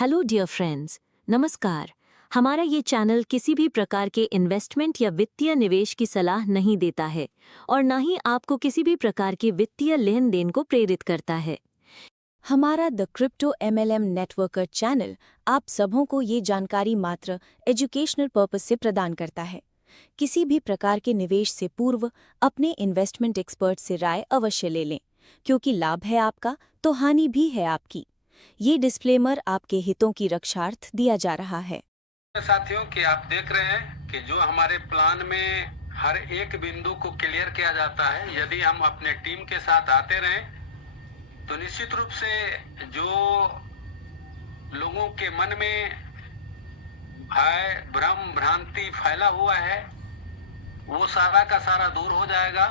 Hello dear friends, नमस्कार। हमारा ये चैनल किसी भी प्रकार के इन्वेस्टमेंट या वित्तीय निवेश की सलाह नहीं देता है और ना ही आपको किसी भी प्रकार के वित्तीय लेन देन को प्रेरित करता है। हमारा the crypto MLM networker channel आप सबों को ये जानकारी मात्र एजुकेशनल पर्पस से प्रदान करता है। किसी भी प्रकार के निवेश से पूर्व अपने इन्वेस्टमेंट एक्सपर्ट से राय अवश्य ले लें, क्योंकि लाभ है आपका तो हानि भी है आपकी। ये डिस्क्लेमर आपके हितों की रक्षार्थ दिया जा रहा है। साथियों कि आप देख रहे हैं कि जो हमारे प्लान में हर एक बिंदु को क्लियर किया जाता है, यदि हम अपने टीम के साथ आते रहें तो निश्चित रूप से जो लोगों के मन में भय भ्रम भ्रांति फैला हुआ है वो सारा का सारा दूर हो जाएगा।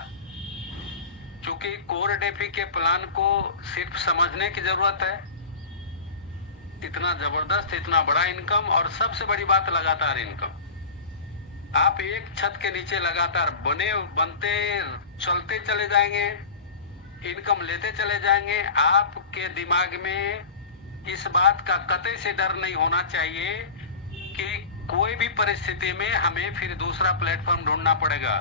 क्योंकि कोर डेफी के प्लान को सिर्फ समझने की जरूरत है। इतना जबरदस्त, इतना बड़ा इनकम और सबसे बड़ी बात लगातार इनकम। आप एक छत के नीचे लगातार बनते चलते चले जाएंगे, इनकम लेते चले जाएंगे। आपके दिमाग में इस बात का कतई से डर नहीं होना चाहिए कि कोई भी परिस्थिति में हमें फिर दूसरा प्लेटफॉर्म ढूंढना पड़ेगा।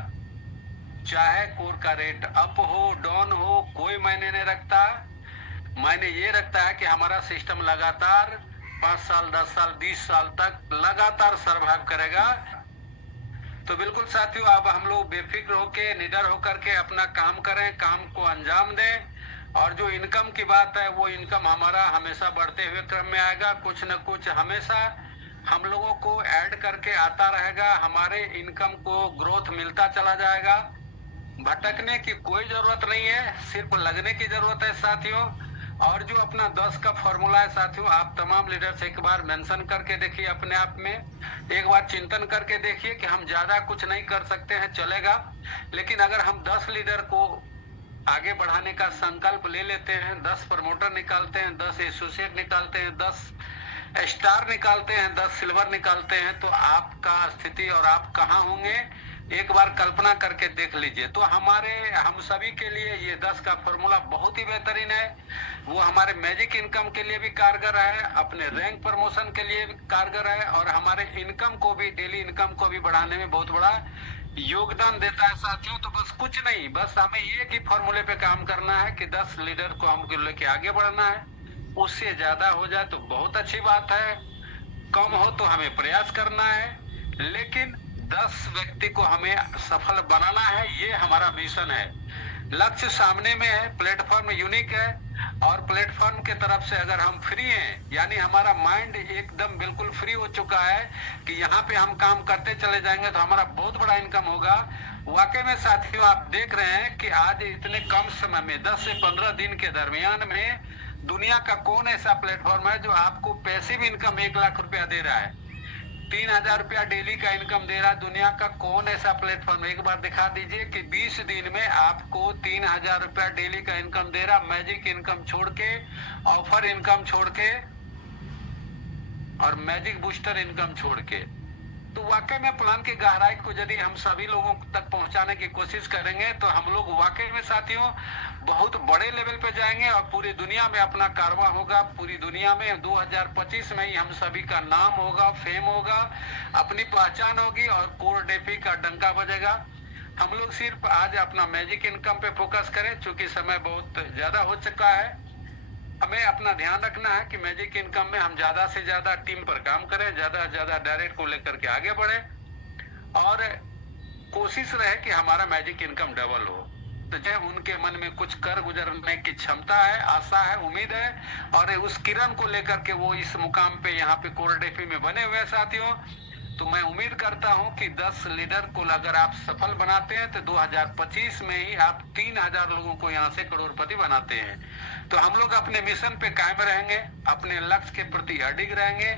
चाहे कोर का रेट अप हो डाउन हो, कोई मायने नहीं रखता। मायने ये रखता है कि हमारा सिस्टम लगातार 5 साल 10 साल 20 साल तक लगातार सर्वाइव करेगा। तो बिल्कुल साथियों, अब हम लोग बेफिक्र होके निडर होकर के अपना काम करें, काम को अंजाम दें। और जो इनकम की बात है वो इनकम हमारा हमेशा बढ़ते हुए क्रम में आएगा। कुछ न कुछ हमेशा हम लोगों को ऐड करके आता रहेगा। हमारे इनकम को ग्रोथ मिलता चला जाएगा। भटकने की कोई जरूरत नहीं है, सिर्फ लगने की जरूरत है साथियों। और जो अपना 10 का फॉर्मूला है साथियों, आप तमाम लीडर्स एक बार मेंशन करके देखिए, अपने आप में एक बार चिंतन करके देखिए कि हम ज्यादा कुछ नहीं कर सकते हैं, चलेगा। लेकिन अगर हम 10 लीडर को आगे बढ़ाने का संकल्प ले लेते हैं, 10 प्रमोटर निकालते हैं, 10 एसोसिएट निकालते हैं, 10 स्टार निकालते हैं, 10 सिल्वर निकालते हैं, तो आपका स्थिति और आप कहाँ होंगे एक बार कल्पना करके देख लीजिए। तो हम सभी के लिए ये 10 का फॉर्मूला बहुत ही बेहतरीन है। वो हमारे मैजिक इनकम के लिए भी कारगर है, अपने रैंक प्रमोशन के लिए भी कारगर है और हमारे इनकम को भी, डेली इनकम को भी बढ़ाने में बहुत बड़ा योगदान देता है साथियों। तो बस कुछ नहीं, बस हमें एक ही फॉर्मूले पे काम करना है कि 10 लीडर को हमको लेके आगे बढ़ना है। उससे ज्यादा हो जाए तो बहुत अच्छी बात है, कम हो तो हमें प्रयास करना है, लेकिन 10 व्यक्ति को हमें सफल बनाना है। ये हमारा मिशन है। लक्ष्य सामने में है, प्लेटफॉर्म यूनिक है और प्लेटफॉर्म के तरफ से अगर हम फ्री हैं, यानी हमारा माइंड एकदम बिल्कुल फ्री हो चुका है कि यहाँ पे हम काम करते चले जाएंगे तो हमारा बहुत बड़ा इनकम होगा। वाकई में साथियों, आप देख रहे हैं कि आज इतने कम समय में 10 से 15 दिन के दरमियान में दुनिया का कौन ऐसा प्लेटफॉर्म है जो आपको पैसिव इनकम 1 लाख रुपया दे रहा है, 3000 रुपया डेली का इनकम दे रहा है। दुनिया का कौन ऐसा प्लेटफॉर्म, एक बार दिखा दीजिए कि 20 दिन में आपको 3000 रुपया डेली का इनकम दे रहा, मैजिक इनकम छोड़ के, ऑफर इनकम छोड़ के और मैजिक बूस्टर इनकम छोड़ के। तो वाकई में प्लान की गहराई को यदि हम सभी लोगों तक पहुंचाने की कोशिश करेंगे तो हम लोग वाकई में साथियों बहुत बड़े लेवल पे जाएंगे और पूरी दुनिया में अपना कारवां होगा। पूरी दुनिया में 2025 में ही हम सभी का नाम होगा, फेम होगा, अपनी पहचान होगी और कोर डेफी का डंका बजेगा। हम लोग सिर्फ आज अपना मैजिक इनकम पे फोकस करें, चूंकि समय बहुत ज्यादा हो चुका है। हमें अपना ध्यान रखना है कि मैजिक इनकम में हम ज्यादा से ज्यादा टीम पर काम करें, ज्यादा से ज्यादा डायरेक्ट को लेकर के आगे बढ़े और कोशिश रहे कि हमारा मैजिक इनकम डबल हो। तो चाहे उनके मन में कुछ कर गुजरने की क्षमता है, आशा है, उम्मीद है और उस किरण को लेकर के वो इस मुकाम पे यहाँ पे कोर डेफी में बने हुए साथियों। तो मैं उम्मीद करता हूं कि 10 लीडर को अगर आप सफल बनाते हैं तो 2025 में ही आप 3000 लोगों को यहाँ से करोड़पति बनाते हैं। तो हम लोग अपने मिशन पे कायम रहेंगे, अपने लक्ष्य के प्रति अडिग रहेंगे।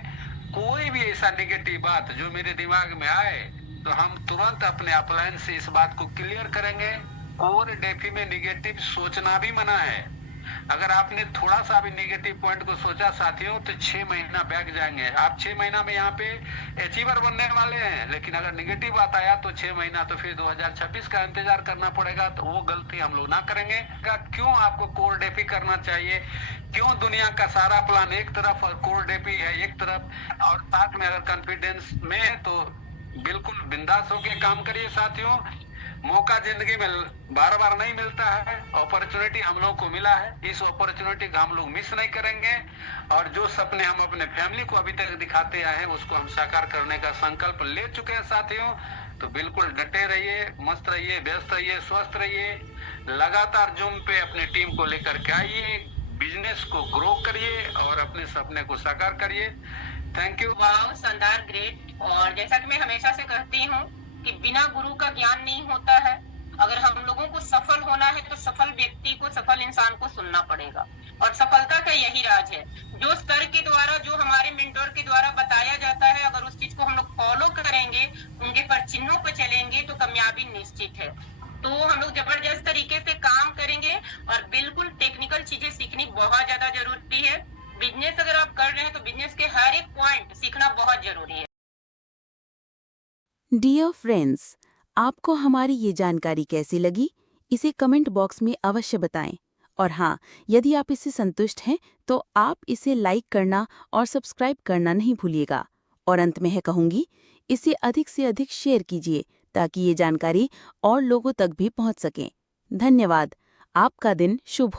कोई भी ऐसा निगेटिव बात जो मेरे दिमाग में आए तो हम तुरंत अपने अपलाइन से इस बात को क्लियर करेंगे। कोर डेफी में निगेटिव सोचना भी मना है, अगर आपने थोड़ा सा भी नेगेटिव पॉइंट को सोचा साथियों, तो 6 महीना बैक जाएंगे। आप 6 महीना में यहाँ पे अचीवर बनने वाले हैं, लेकिन अगर नेगेटिव बात आया तो 6 महीना तो फिर 2026 का इंतजार करना पड़ेगा। तो वो गलती हम लोग ना करेंगे। क्यों आपको कोर डेपी करना चाहिए? क्यों दुनिया का सारा प्लान एक तरफ और कोर डेपी है एक तरफ, और साथ में अगर कॉन्फिडेंस में है तो बिल्कुल बिंदास होके काम करिए साथियों। मौका जिंदगी में बार बार नहीं मिलता है, अपॉर्चुनिटी हम लोग को मिला है, इस अपॉर्चुनिटी का हम लोग मिस नहीं करेंगे। और जो सपने हम अपने फैमिली को अभी तक दिखाते आए हैं उसको हम साकार करने का संकल्प ले चुके हैं साथियों। तो बिल्कुल डटे रहिए, मस्त रहिए, व्यस्त रहिए, स्वस्थ रहिए, लगातार जूम पे अपनी टीम को लेकर के आइए, बिजनेस को ग्रो करिए और अपने सपने को साकार करिए। Thank you. वाह, शानदार, ग्रेट। और जैसा कि मैं हमेशा से कहती हूँ कि बिना गुरु का ज्ञान नहीं होता है। अगर हम लोगों को सफल होना है तो सफल व्यक्ति को, सफल इंसान को सुनना पड़ेगा। और सफलता का यही राज है, जो सर के द्वारा, जो हमारे मेंटोर के द्वारा बताया जाता है, अगर उस चीज को हम लोग फॉलो करेंगे, उनके पर चिन्हों पर चलेंगे तो कामयाबी निश्चित है। तो हम लोग जबरदस्त तरीके से काम करेंगे और बिल्कुल टेक्निकल चीजें सीखनी बहुत ज्यादा जरूरी है। बिजनेस अगर आप कर रहे हैं तो बिजनेस के हर एक पॉइंट सीखना बहुत जरूरी है। डियर फ्रेंड्स, आपको हमारी ये जानकारी कैसी लगी, इसे कमेंट बॉक्स में अवश्य बताएं। और हाँ, यदि आप इससे संतुष्ट हैं तो आप इसे लाइक करना और सब्सक्राइब करना नहीं भूलिएगा। और अंत में है कहूँगी, इसे अधिक से अधिक शेयर कीजिए ताकि ये जानकारी और लोगों तक भी पहुँच सके। धन्यवाद। आपका दिन शुभ हो।